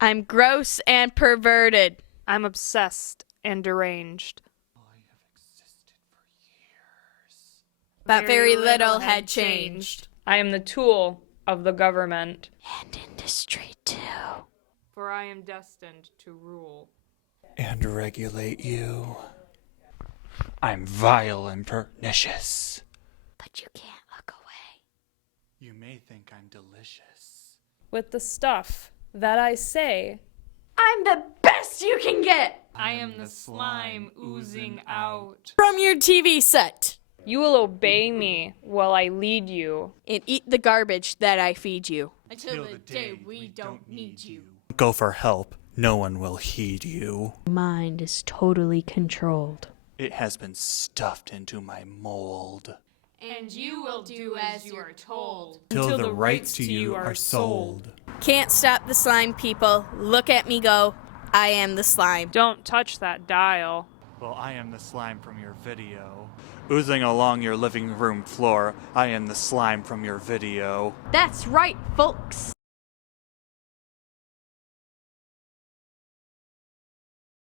I'm gross and perverted. I'm obsessed and deranged. But very little had changed. I am the tool of the government. And industry too. For I am destined to rule. And regulate you. I'm vile and pernicious. But you can't look away. You may think I'm delicious. With the stuff that I say, I'm the best you can get! I am the slime oozing out. From your TV set. You will obey me while I lead you. And eat the garbage that I feed you. Until the day we don't need you. Go for help. No one will heed you. Mind is totally controlled. It has been stuffed into my mold. And you will do as you are told. Till the rights to you are sold. Can't stop the slime, people. Look at me go. I am the slime. Don't touch that dial. Well, I am the slime from your video. Oozing along your living room floor, I am the slime from your video. That's right, folks.